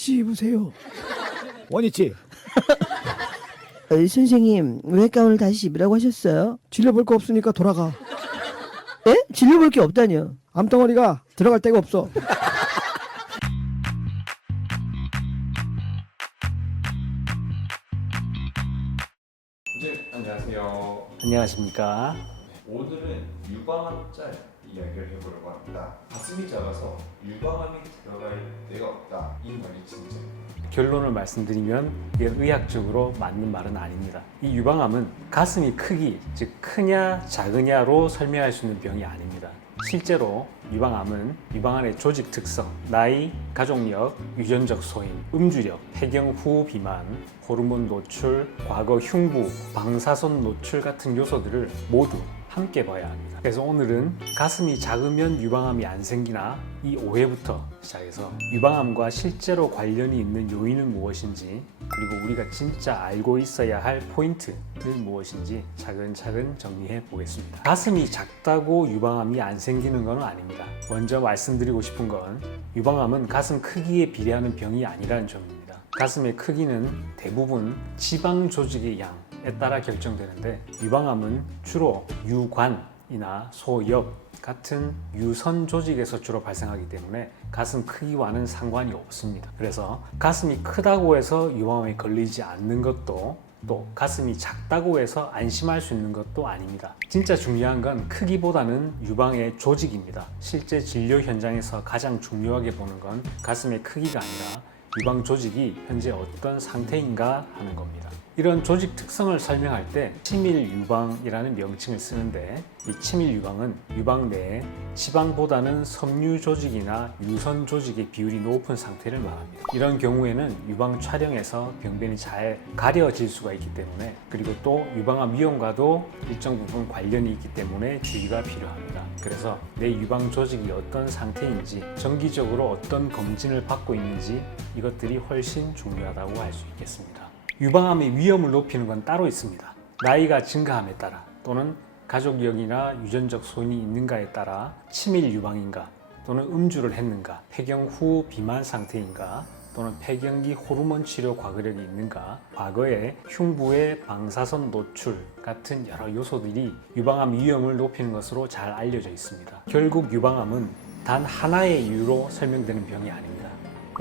다시 입으세요. 원있지? 선생님, 왜 가운을 다시 입으라고 하셨어요? 질려볼 거 없으니까 돌아가. 에? 진료볼 게 없다뇨. 암덩어리가 들어갈 데가 없어. 선생님 안녕하세요. 안녕하십니까. 오늘은 유방암 짤 이야기를 해보려고 합니다. 가슴이 작아서 유방암이 들어갈 데가 없다. 이 말이 진짜입니다. 결론을 말씀드리면 이게 의학적으로 맞는 말은 아닙니다. 이 유방암은 가슴이 크기, 즉 크냐 작으냐로 설명할 수 있는 병이 아닙니다. 실제로 유방암은 유방 안의 조직 특성, 나이, 가족력, 유전적 소인, 음주력, 폐경 후 비만, 호르몬 노출, 과거 흉부, 방사선 노출 같은 요소들을 모두 함께 봐야 합니다. 그래서 오늘은 가슴이 작으면 유방암이 안 생기나 이 오해부터 시작해서 유방암과 실제로 관련이 있는 요인은 무엇인지, 그리고 우리가 진짜 알고 있어야 할 포인트는 무엇인지 차근차근 정리해 보겠습니다. 가슴이 작다고 유방암이 안 생기는 건 아닙니다. 먼저 말씀드리고 싶은 건 유방암은 가슴 크기에 비례하는 병이 아니라는 점입니다. 가슴의 크기는 대부분 지방 조직의 양에 따라 결정되는데, 유방암은 주로 유관이나 소엽 같은 유선 조직에서 주로 발생하기 때문에 가슴 크기와는 상관이 없습니다. 그래서 가슴이 크다고 해서 유방암에 걸리지 않는 것도, 또 가슴이 작다고 해서 안심할 수 있는 것도 아닙니다. 진짜 중요한 건 크기보다는 유방의 조직입니다. 실제 진료 현장에서 가장 중요하게 보는 건 가슴의 크기가 아니라 유방 조직이 현재 어떤 상태인가 하는 겁니다. 이런 조직 특성을 설명할 때 치밀 유방이라는 명칭을 쓰는데, 이 치밀 유방은 유방 내에 지방보다는 섬유 조직이나 유선 조직의 비율이 높은 상태를 말합니다. 이런 경우에는 유방 촬영에서 병변이 잘 가려질 수가 있기 때문에, 그리고 또 유방암 위험과도 일정 부분 관련이 있기 때문에 주의가 필요합니다. 그래서 내 유방 조직이 어떤 상태인지, 정기적으로 어떤 검진을 받고 있는지, 이것들이 훨씬 중요하다고 할 수 있겠습니다. 유방암의 위험을 높이는 건 따로 있습니다. 나이가 증가함에 따라, 또는 가족력이나 유전적 소인이 있는가에 따라 치밀 유방인가, 또는 음주를 했는가, 폐경 후 비만 상태인가, 또는 폐경기 호르몬 치료 과거력이 있는가, 과거에 흉부의 방사선 노출 같은 여러 요소들이 유방암 위험을 높이는 것으로 잘 알려져 있습니다. 결국 유방암은 단 하나의 이유로 설명되는 병이 아닙니다.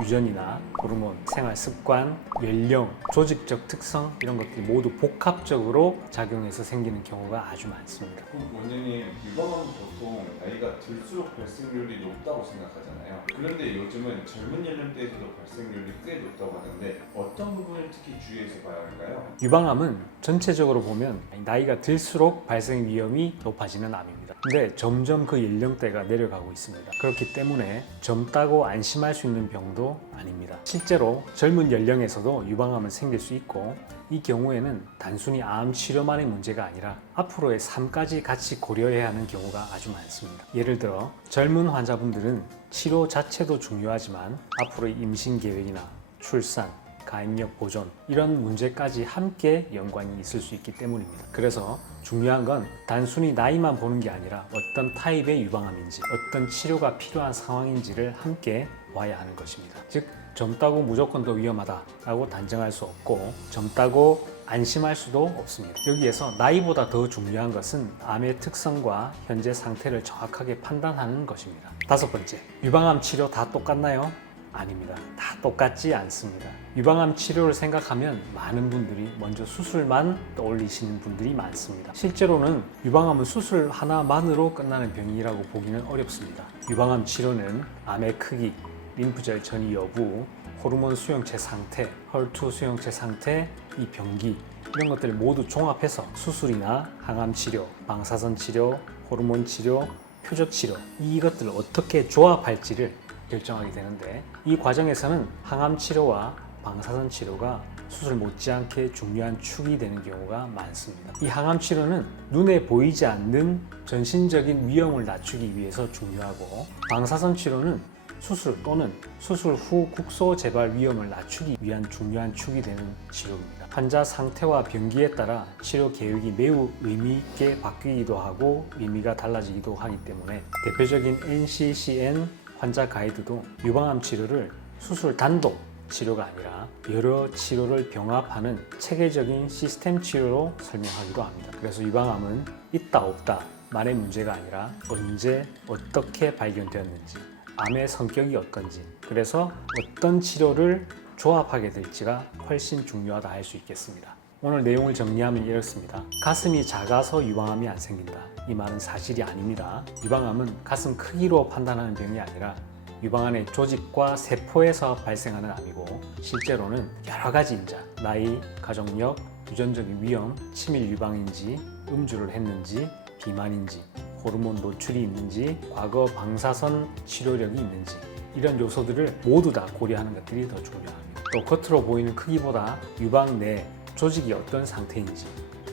유전이나 호르몬, 생활 습관, 연령, 조직적 특성, 이런 것들이 모두 복합적으로 작용해서 생기는 경우가 아주 많습니다. 그럼 원장님, 유방암은 보통 나이가 들수록 발생률이 높다고 생각하잖아요. 그런데 요즘은 젊은 연령대에서도 발생률이 꽤 높다고 하는데 어떤 부분을 특히 주의해서 봐야 할까요? 유방암은 전체적으로 보면 나이가 들수록 발생 위험이 높아지는 암입니다. 근데 점점 그 연령대가 내려가고 있습니다. 그렇기 때문에 젊다고 안심할 수 있는 병도 아닙니다. 실제로 젊은 연령에서도 유방암은 생길 수 있고, 이 경우에는 단순히 암 치료만의 문제가 아니라 앞으로의 삶까지 같이 고려해야 하는 경우가 아주 많습니다. 예를 들어 젊은 환자분들은 치료 자체도 중요하지만 앞으로의 임신 계획이나 출산, 가임력 보존, 이런 문제까지 함께 연관이 있을 수 있기 때문입니다. 그래서 중요한 건 단순히 나이만 보는 게 아니라 어떤 타입의 유방암인지, 어떤 치료가 필요한 상황인지를 함께 봐야 하는 것입니다. 즉, 젊다고 무조건 더 위험하다라고 단정할 수 없고, 젊다고 안심할 수도 없습니다. 여기에서 나이보다 더 중요한 것은 암의 특성과 현재 상태를 정확하게 판단하는 것입니다. 다섯 번째, 유방암 치료 다 똑같나요? 아닙니다. 다 똑같지 않습니다. 유방암 치료를 생각하면 많은 분들이 먼저 수술만 떠올리시는 분들이 많습니다. 실제로는 유방암은 수술 하나만으로 끝나는 병이라고 보기는 어렵습니다. 유방암 치료는 암의 크기, 림프절 전이 여부, 호르몬 수용체 상태, 혈투 수용체 상태, 이 병기, 이런 것들을 모두 종합해서 수술이나 항암 치료, 방사선 치료, 호르몬 치료, 표적 치료, 이것들을 어떻게 조합할지를 결정하게 되는데, 이 과정에서는 항암 치료와 방사선 치료가 수술 못지않게 중요한 축이 되는 경우가 많습니다. 이 항암 치료는 눈에 보이지 않는 전신적인 위험을 낮추기 위해서 중요하고, 방사선 치료는 수술 또는 수술 후 국소 재발 위험을 낮추기 위한 중요한 축이 되는 치료입니다. 환자 상태와 병기에 따라 치료 계획이 매우 의미 있게 바뀌기도 하고 의미가 달라지기도 하기 때문에, 대표적인 NCCN 환자 가이드도 유방암 치료를 수술 단독 치료가 아니라 여러 치료를 병합하는 체계적인 시스템 치료로 설명하기도 합니다. 그래서 유방암은 있다 없다 만의 문제가 아니라 언제 어떻게 발견되었는지, 암의 성격이 어떤지, 그래서 어떤 치료를 조합하게 될지가 훨씬 중요하다 할 수 있겠습니다. 오늘 내용을 정리하면 이렇습니다. 가슴이 작아서 유방암이 안 생긴다. 이 말은 사실이 아닙니다. 유방암은 가슴 크기로 판단하는 병이 아니라 유방 안의 조직과 세포에서 발생하는 암이고, 실제로는 여러 가지 인자, 나이, 가족력, 유전적인 위험, 치밀 유방인지, 음주를 했는지, 비만인지, 호르몬 노출이 있는지, 과거 방사선 치료력이 있는지, 이런 요소들을 모두 다 고려하는 것들이 더 중요합니다. 또 겉으로 보이는 크기보다 유방 내 조직이 어떤 상태인지,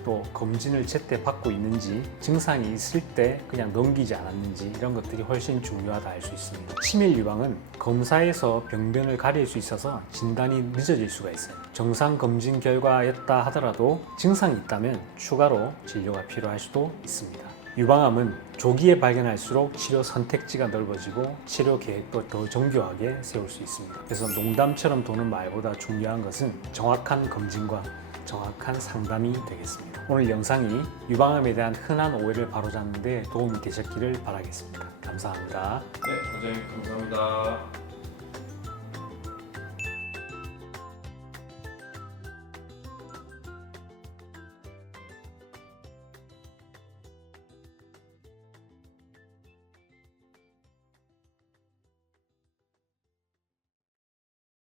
또 검진을 제때 받고 있는지, 증상이 있을 때 그냥 넘기지 않았는지, 이런 것들이 훨씬 중요하다 할 수 있습니다. 치밀 유방은 검사에서 병변을 가릴 수 있어서 진단이 늦어질 수가 있어요. 정상 검진 결과였다 하더라도 증상이 있다면 추가로 진료가 필요할 수도 있습니다. 유방암은 조기에 발견할수록 치료 선택지가 넓어지고 치료 계획도 더 정교하게 세울 수 있습니다. 그래서 농담처럼 도는 말보다 중요한 것은 정확한 검진과 정확한 상담이 되겠습니다. 오늘 영상이 유방암에 대한 흔한 오해를 바로잡는 데 도움이 되셨기를 바라겠습니다. 감사합니다. 네, 원장님 감사합니다.